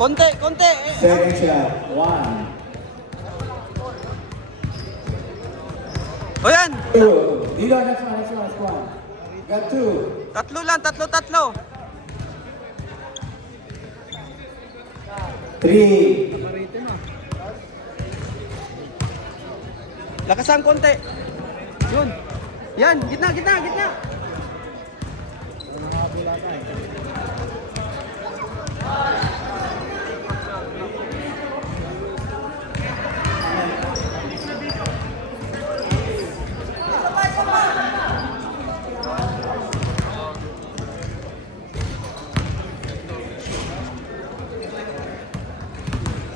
Konti, konti. Second shot. 1, O yan. 2. Dito, next one. Got 2. Tatlo lang, tatlo. 3. Lakasan konti. Yun. Yan, gitna.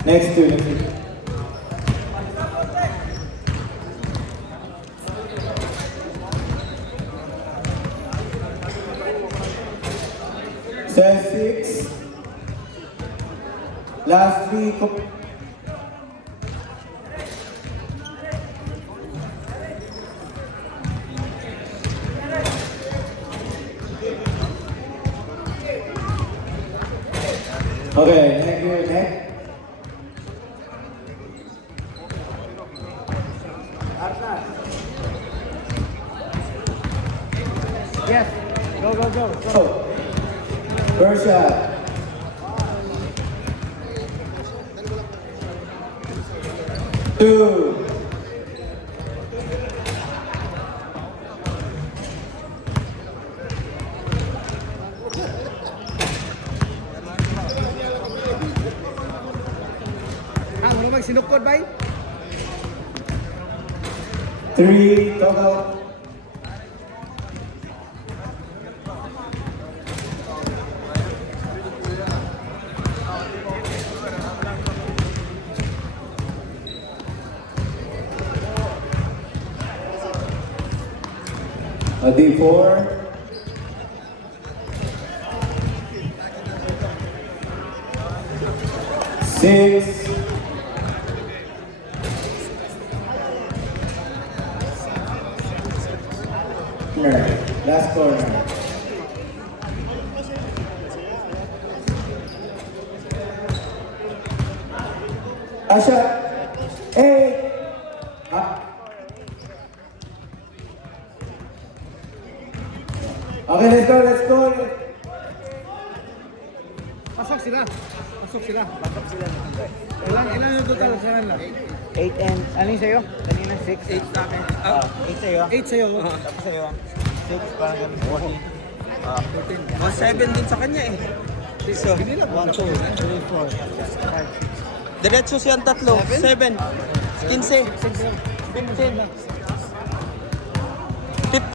Next two. Set 6. Last 3. Okay, thank you. Next. Yes. Go. Go. First shot. 2. Ano magsinukod ba? 3. Total. A D4. 6. Last corner. Asha. 8. Okay, let's go. Pasok sila. Ilan yung total sa kanila? 8 and, ano yung sa'yo? Kanina 6? 8 sa akin. 8 sa'yo? 8 sa'yo. Tapos sa'yo? 6, parang ganun. 1-7 din sa kanya eh. So, 1, 2, 3, 4, 5, 6. diretso siyang tatlo. 7. 15. 15.